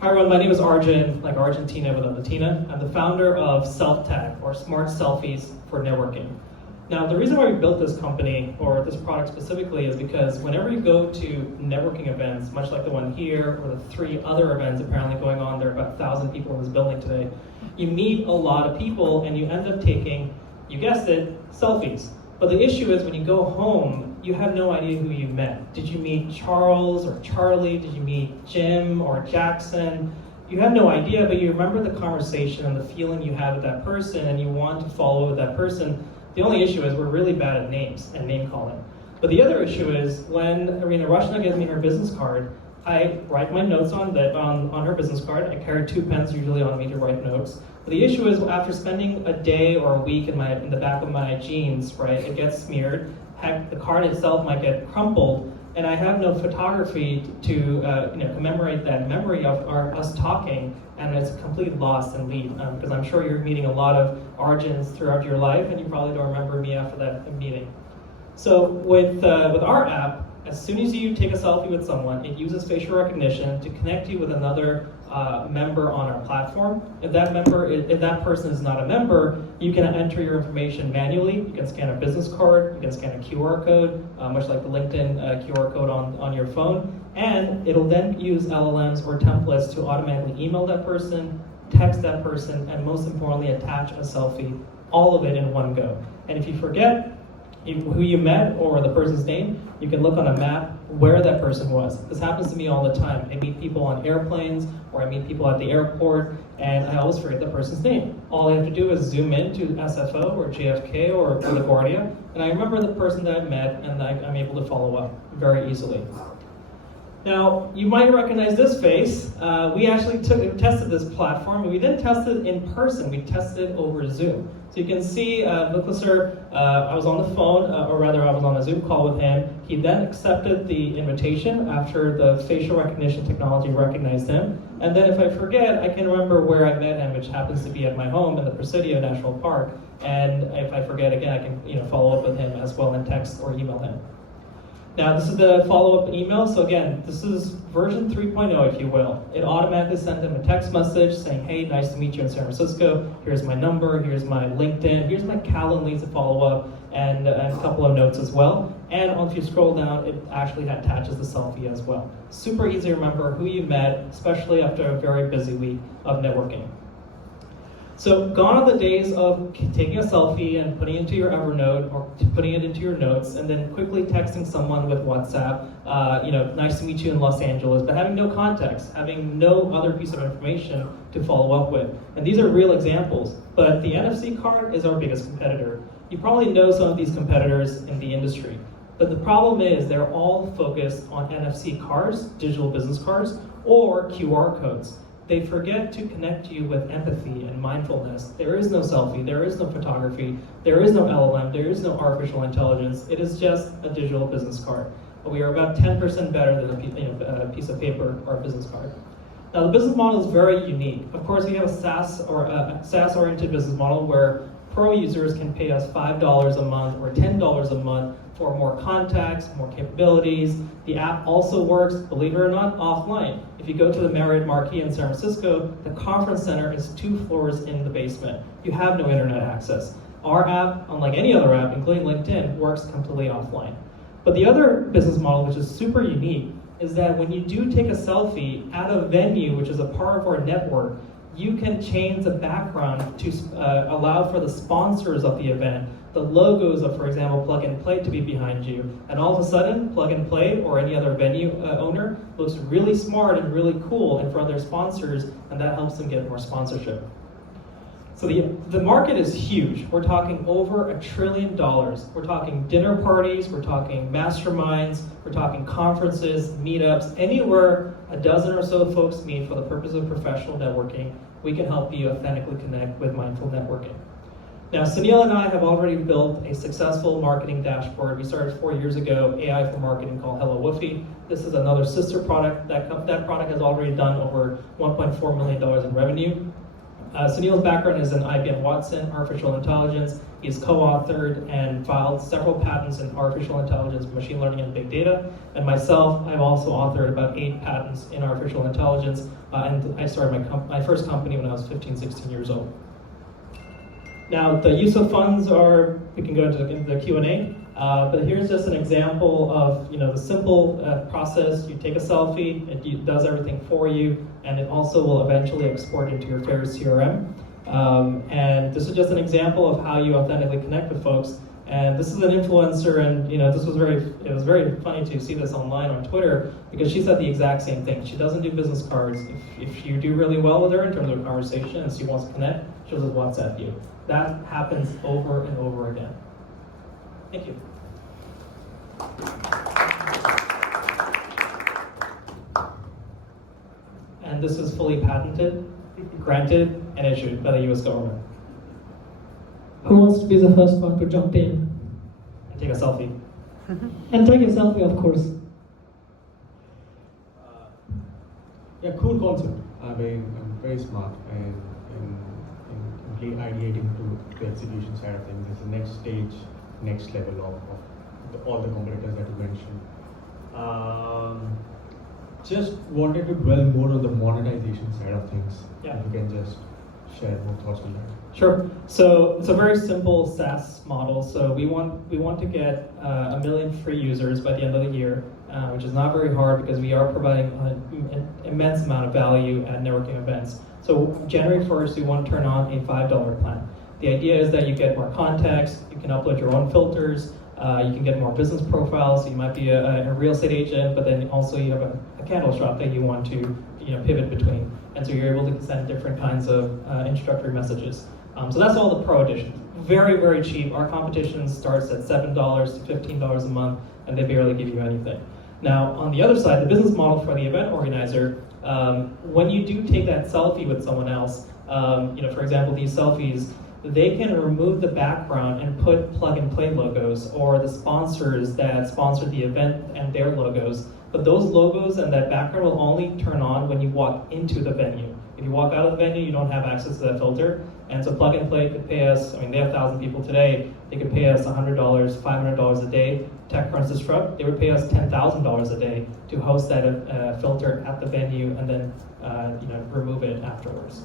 Hi everyone, my name is Arjun, like Argentina without Latina. I'm the founder of SelfTag, or Smart Selfies for Networking. Now, the reason why we built this company, or this product specifically, is because whenever you go to networking events, much like the one here, or the 3 other events apparently going on, there are about 1,000 people in this building today, you meet a lot of people and you end up taking, you guessed it, selfies. But the issue is when you go home, you have no idea who you met. Did you meet Charles or Charlie? Did you meet Jim or Jackson? You have no idea, but you remember the conversation and the feeling you had with that person, and you want to follow with that person. The only issue is we're really bad at names and name calling. But the other issue is when Irina Rushna gives me her business card, I write my notes on her business card. I carry 2 pens usually on me to write notes. But the issue is after spending a day or a week in the back of my jeans, right, it gets smeared. Heck, the card itself might get crumpled, and I have no photography to commemorate that memory of us talking, and it's a complete loss and leave. Because I'm sure you're meeting a lot of Arjuns throughout your life, and you probably don't remember me after that meeting. So with our app, as soon as you take a selfie with someone, it uses facial recognition to connect you with another member on our platform. If that person is not a member, you can enter your information manually. You can scan a business card, you can scan a QR code, much like the LinkedIn QR code on your phone, and it'll then use LLMs or templates to automatically email that person, text that person, and most importantly, attach a selfie, all of it in one go. And if you forget who you met or the person's name, you can look on a map where that person was. This happens to me all the time. I meet people on airplanes, or I meet people at the airport, and I always forget the person's name. All I have to do is zoom in to SFO or JFK or LaGuardia, and I remember the person that I met, and I'm able to follow up very easily. Now, you might recognize this face. We actually tested this platform, and we didn't test it in person. We tested it over Zoom. So you can see Miklasir, I was on the phone, or rather I was on a Zoom call with him. He then accepted the invitation after the facial recognition technology recognized him. And then if I forget, I can remember where I met him, which happens to be at my home in the Presidio National Park. And if I forget again, I can follow up with him as well and text or email him. Now, this is the follow-up email. So again, this is version 3.0, if you will. It automatically sent them a text message saying, hey, nice to meet you in San Francisco. Here's my number, here's my LinkedIn, here's my Calendly to follow up, and a couple of notes as well. And if you scroll down, it actually attaches the selfie as well. Super easy to remember who you met, especially after a very busy week of networking. So gone are the days of taking a selfie and putting it into your Evernote or putting it into your notes and then quickly texting someone with WhatsApp, nice to meet you in Los Angeles, but having no context, having no other piece of information to follow up with. And these are real examples, but the NFC card is our biggest competitor. You probably know some of these competitors in the industry, but the problem is they're all focused on NFC cards, digital business cards, or QR codes. They forget to connect you with empathy and mindfulness. There is no selfie, there is no photography, there is no LLM, there is no artificial intelligence. It is just a digital business card. But we are about 10% better than a piece of paper or a business card. Now the business model is very unique. Of course, we have a SaaS-oriented business model where pro users can pay us $5 a month or $10 a month for more contacts, more capabilities. The app also works, believe it or not, offline. If you go to the Marriott Marquis in San Francisco, the conference center is 2 floors in the basement. You have no internet access. Our app, unlike any other app, including LinkedIn, works completely offline. But the other business model, which is super unique, is that when you do take a selfie at a venue, which is a part of our network, you can change the background to allow for the sponsors of the event, the logos of, for example, Plug and Play to be behind you. And all of a sudden, Plug and Play or any other venue owner looks really smart and really cool in front of their sponsors, and that helps them get more sponsorship. So the market is huge. We're talking over $1 trillion. We're talking dinner parties, we're talking masterminds, we're talking conferences, meetups, anywhere a dozen or so folks meet for the purpose of professional networking, we can help you authentically connect with mindful networking. Now, Sunil and I have already built a successful marketing dashboard. We started 4 years ago, AI for marketing, called Hello Woofy. This is another sister product. That product has already done over $1.4 million in revenue. Sunil's background is in IBM Watson, artificial intelligence. He's co-authored and filed several patents in artificial intelligence, machine learning, and big data. And myself, I've also authored about 8 patents in artificial intelligence. And I started my first company when I was 15, 16 years old. Now, the use of funds are, we can go into the Q&A, but here's just an example of the simple process. You take a selfie, it does everything for you, and it also will eventually export into your favorite CRM. And this is just an example of how you authentically connect with folks. And this is an influencer, and it was very funny to see this online on Twitter, because she said the exact same thing. She doesn't do business cards. If you do really well with her in terms of conversation and she wants to connect, she'll just WhatsApp you. That happens over and over again. Thank you. And this is fully patented, granted, and issued by the US government. Who wants to be the first one to jump in? And take a selfie. And take a selfie, of course. Yeah, cool concept. I mean, I'm very smart and in ideating to the execution side of things. It's the next stage, next level of all the competitors that you mentioned. Just wanted to dwell more on the monetization side of things. Yeah. If you can just share more thoughts on that. Sure. So it's a very simple SaaS model. So we want to get 1 million free users by the end of the year, which is not very hard because we are providing an immense amount of value at networking events. So January 1st, we want to turn on a $5 plan. The idea is that you get more context, you can upload your own filters, you can get more business profiles. So you might be a real estate agent, but then also you have a candle shop that you want to pivot between. And so you're able to send different kinds of introductory messages. So that's all the pro editions. Very, very cheap. Our competition starts at $7 to $15 a month, and they barely give you anything. Now, on the other side, the business model for the event organizer, when you do take that selfie with someone else, for example, these selfies, they can remove the background and put plug-and-play logos, or the sponsors that sponsor the event and their logos. But those logos and that background will only turn on when you walk into the venue. If you walk out of the venue, you don't have access to that filter. And so Plug and Play could pay us, they have 1,000 people today, they could pay us $100, $500 a day. TechCrunch this truck, they would pay us $10,000 a day to host that filter at the venue and then remove it afterwards.